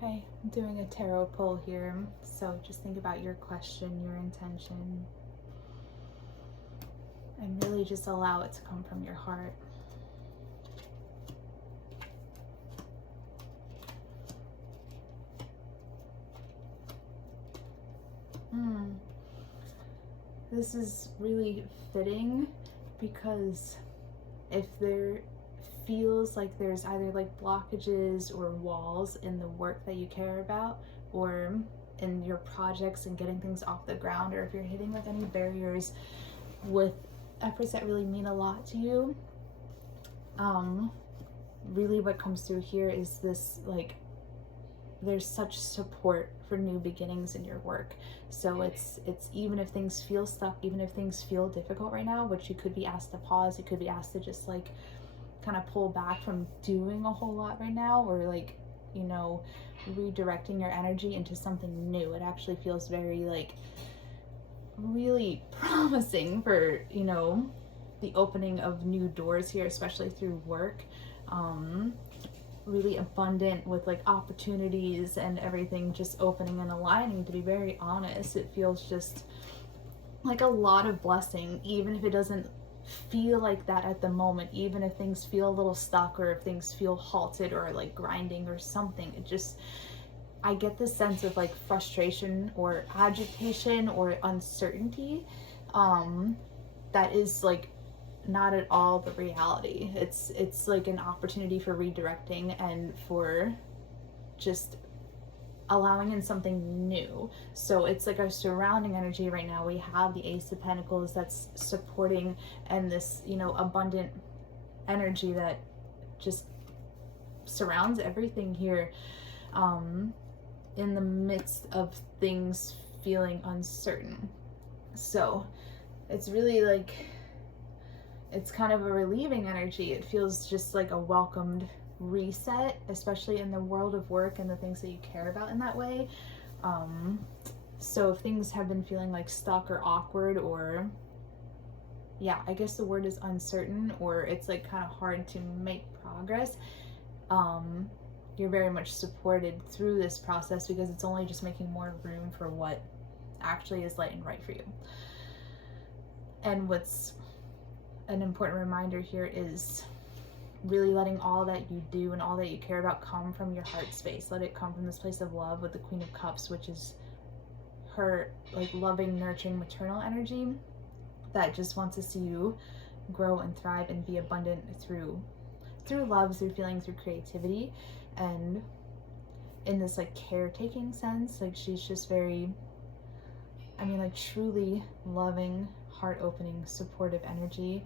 Okay, I'm doing a tarot pull here. So just think about your question, your intention, and really just allow it to come from your heart. This is really fitting because if there feels like there's either like blockages or walls in the work that you care about, or in your projects and getting things off the ground, or if you're hitting with any barriers with efforts that really mean a lot to you, really what comes through here is this, like, there's such support for new beginnings in your work. So it's even if things feel stuck, even if things feel difficult right now, which you could be asked to pause, you could be asked to just like kind of pull back from doing a whole lot right now, or like, you know, redirecting your energy into something new. It actually feels very like really promising for, you know, the opening of new doors here, especially through work. Really abundant with like opportunities and everything just opening and aligning. To be very honest, it feels just like a lot of blessing, even if it doesn't feel like that at the moment, even if things feel a little stuck, or if things feel halted or like grinding or something. It just, I get this sense of like frustration or agitation or uncertainty, that is like not at all the reality. It's like an opportunity for redirecting and for just allowing in something new. So it's like our surrounding energy right now. We have the Ace of Pentacles that's supporting, and this, you know, abundant energy that just surrounds everything here, in the midst of things feeling uncertain. So it's really like, it's kind of a relieving energy. It feels just like a welcomed reset, especially in the world of work and the things that you care about in that way. So if things have been feeling like stuck or awkward, or yeah, I guess the word is uncertain, or it's like kind of hard to make progress, you're very much supported through this process, because it's only just making more room for what actually is light and right for you. And what's an important reminder here is really letting all that you do and all that you care about come from your heart space. Let it come from this place of love with the Queen of Cups, which is her like loving, nurturing, maternal energy that just wants to see you grow and thrive and be abundant through love, through feeling, through creativity. And in this like caretaking sense, like she's just very, I mean, like truly loving, heart opening, supportive energy.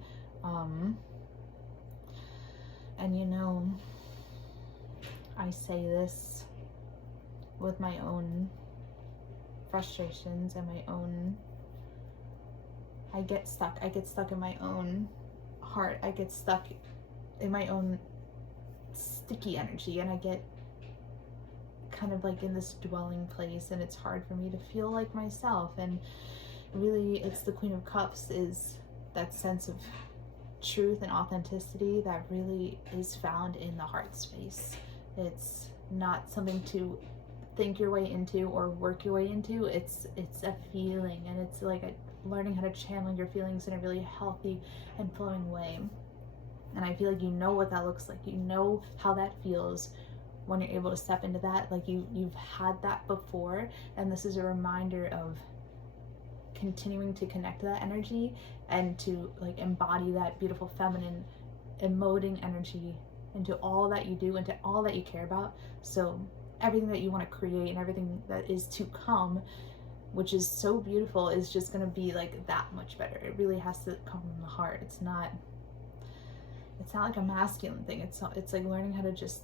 And you know, I say this with my own frustrations and my own, I get stuck in my own heart. I get stuck in my own sticky energy, and I get kind of like in this dwelling place, and it's hard for me to feel like myself. And really, it's the Queen of Cups, is that sense of truth and authenticity that really is found in the heart space. It's not something to think your way into or work your way into. It's a feeling, and it's like learning how to channel your feelings in a really healthy and flowing way. And I feel like you know what that looks like. You know how that feels when you're able to step into that. Like you've had that before, and this is a reminder of continuing to connect to that energy and to like embody that beautiful feminine emoting energy into all that you do, into all that you care about. So everything that you want to create and everything that is to come, which is so beautiful, is just going to be like that much better. It really has to come from the heart. It's not like a masculine thing. It's like learning how to just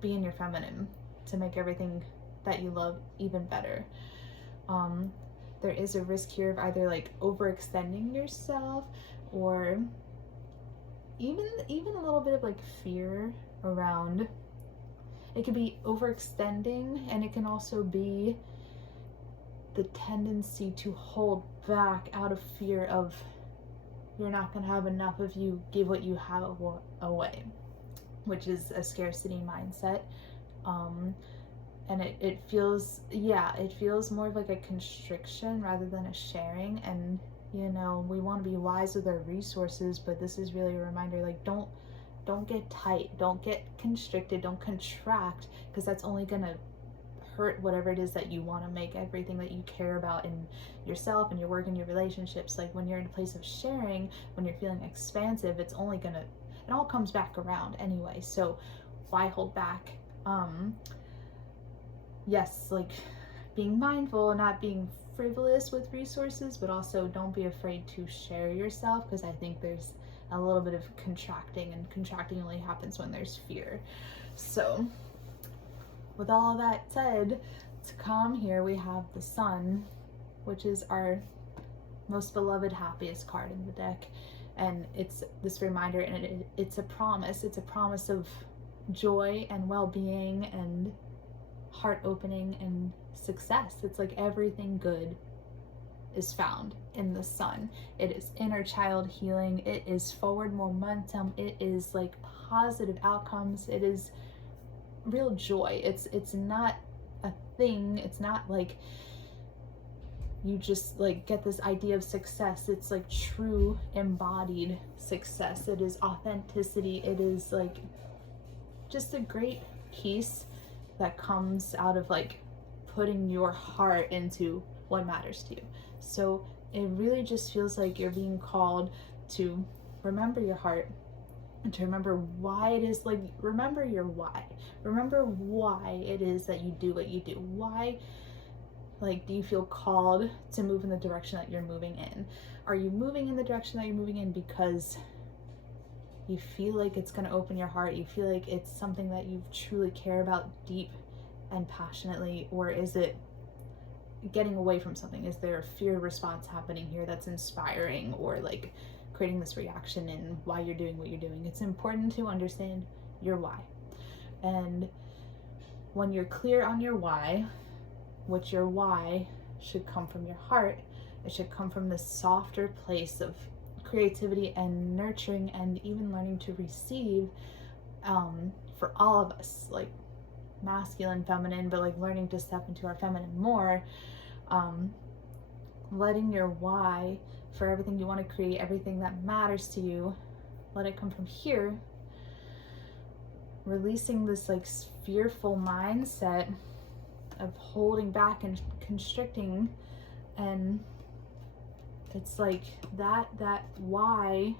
be in your feminine to make everything that you love even better. There is a risk here of either like overextending yourself, or even a little bit of like fear around. It could be overextending, and it can also be the tendency to hold back out of fear of you're not going to have enough if you give what you have away, which is a scarcity mindset. And it feels, yeah, it feels more of like a constriction rather than a sharing. And you know, we want to be wise with our resources, but this is really a reminder, like, don't get tight, don't get constricted, don't contract, because that's only gonna hurt whatever it is that you want to make, everything that you care about in yourself and your work and your relationships. Like when you're in a place of sharing, when you're feeling expansive, it's only gonna, it all comes back around anyway. So why hold back? Yes, like being mindful, not being frivolous with resources, but also don't be afraid to share yourself, because I think there's a little bit of contracting, and contracting only happens when there's fear. So with all that said, to come here we have the Sun, which is our most beloved, happiest card in the deck. And it's this reminder, and it's a promise. It's a promise of joy and well-being and heart opening and success. It's like everything good is found in the Sun. It is inner child healing. It is forward momentum. It is like positive outcomes. It is real joy. It's not a thing. It's not like you just like get this idea of success. It's like true embodied success. It is authenticity. It is like just a great peace that comes out of like putting your heart into what matters to you. So it really just feels like you're being called to remember your heart and to remember why it is, like, remember your why. Remember why it is that you do what you do. Why, like, do you feel called to move in the direction that you're moving in? Are you moving in the direction that you're moving in because you feel like it's going to open your heart? You feel like it's something that you truly care about deep and passionately? Or is it getting away from something? Is there a fear response happening here that's inspiring, or like creating this reaction in why you're doing what you're doing? It's important to understand your why. And when you're clear on your why, which your why should come from your heart, it should come from this softer place of creativity and nurturing, and even learning to receive, for all of us, like masculine, feminine, but like learning to step into our feminine more, letting your why for everything you want to create, everything that matters to you, let it come from here, releasing this like fearful mindset of holding back and constricting. And it's like that why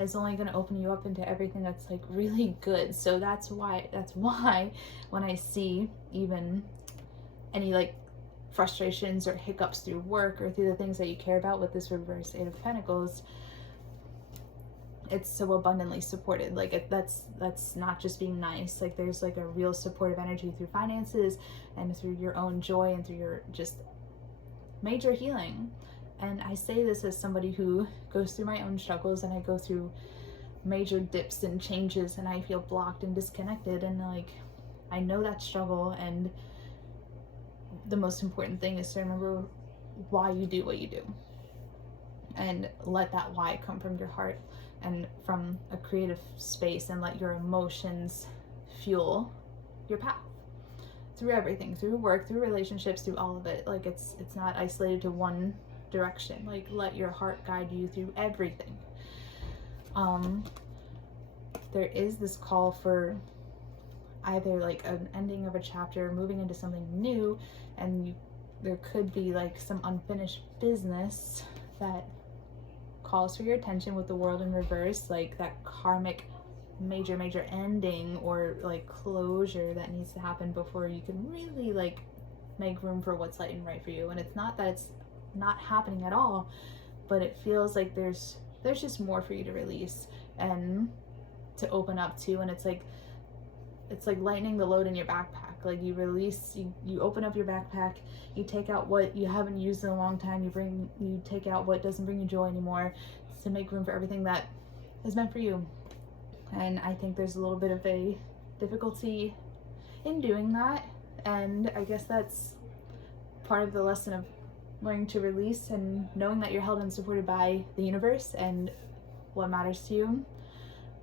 is only going to open you up into everything that's like really good. So that's why when I see even any like frustrations or hiccups through work or through the things that you care about with this reverse Eight of Pentacles, it's so abundantly supported. Like that's not just being nice. Like there's like a real supportive energy through finances and through your own joy and through your just major healing. And I say this as somebody who goes through my own struggles, and I go through major dips and changes, and I feel blocked and disconnected, and like I know that struggle. And the most important thing is to remember why you do what you do, and let that why come from your heart and from a creative space, and let your emotions fuel your path through everything, through work, through relationships, through all of it. Like it's not isolated to one direction. Like let your heart guide you through everything. There is this call for either like an ending of a chapter, moving into something new, and there could be like some unfinished business that calls for your attention with the World in reverse, like that karmic major ending or like closure that needs to happen before you can really like make room for what's light and right for you. And it's not that it's not happening at all, but it feels like there's just more for you to release and to open up to. And it's like lightening the load in your backpack. Like you release, you open up your backpack, you take out what you haven't used in a long time, you take out what doesn't bring you joy anymore, to make room for everything that is meant for you. And I think there's a little bit of a difficulty in doing that, and I guess that's part of the lesson of learning to release and knowing that you're held and supported by the universe and what matters to you.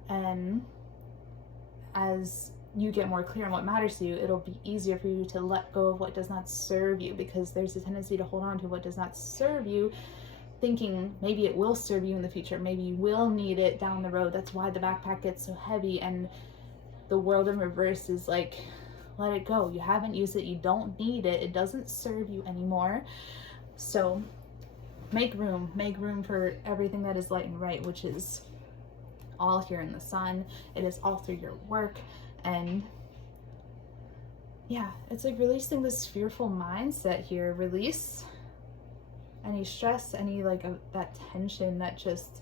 And as you get more clear on what matters to you, it'll be easier for you to let go of what does not serve you, because there's a tendency to hold on to what does not serve you, thinking maybe it will serve you in the future, maybe you will need it down the road. That's why the backpack gets so heavy, and the world in reverse is like, let it go. You haven't used it, you don't need it, it doesn't serve you anymore. So make room for everything that is light and right, which is all here in the sun. It is all through your work. And yeah, it's like releasing this fearful mindset here. Release any stress, any like that tension that just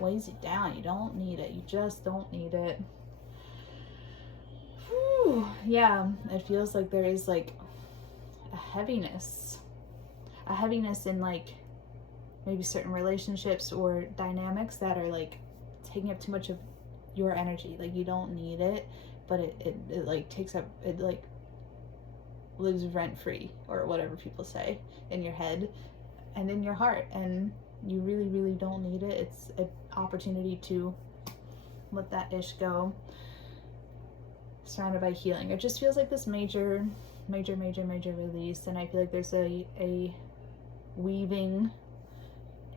weighs you down. You don't need it. You just don't need it. Whew. Yeah, it feels like there is like a heaviness in like maybe certain relationships or dynamics that are like taking up too much of your energy. Like you don't need it, but it like takes up, it like lives rent free, or whatever people say, in your head and in your heart, and you really don't need it. It's an opportunity to let that ish go, surrounded by healing. It just feels like this major release, and I feel like there's a weaving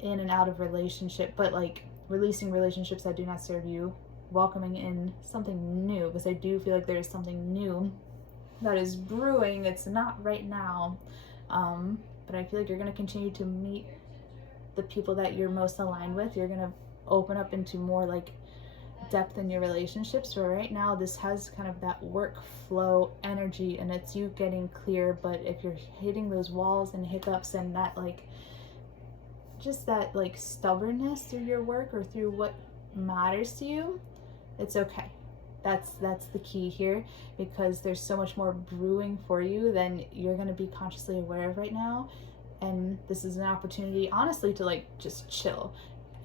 in and out of relationship, but like releasing relationships that do not serve you, welcoming in something new, because I do feel like there is something new that is brewing. It's not right now, but I feel like you're going to continue to meet the people that you're most aligned with. You're going to open up into more like depth in your relationships. So right now this has kind of that workflow energy, and it's you getting clear. But if you're hitting those walls and hiccups and that like just that like stubbornness through your work or through what matters to you, it's okay. That's the key here, because there's so much more brewing for you than you're going to be consciously aware of right now. And this is an opportunity, honestly, to like just chill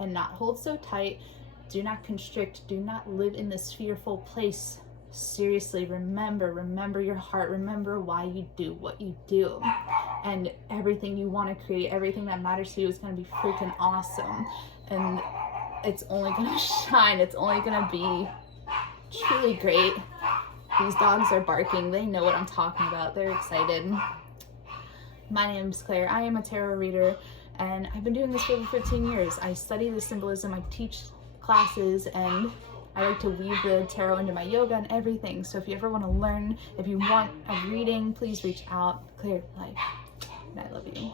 and not hold so tight. Do not constrict. Do not live in this fearful place. Seriously, remember your heart. Remember why you do what you do. And everything you want to create, everything that matters to you is going to be freaking awesome. And it's only going to shine. It's only going to be truly great. These dogs are barking. They know what I'm talking about. They're excited. My name's Claire. I am a tarot reader, and I've been doing this for over 15 years. I study the symbolism. I teach classes, and I like to weave the tarot into my yoga and everything. So if you ever want to learn, if you want a reading, please reach out. Claire Life. And I love you.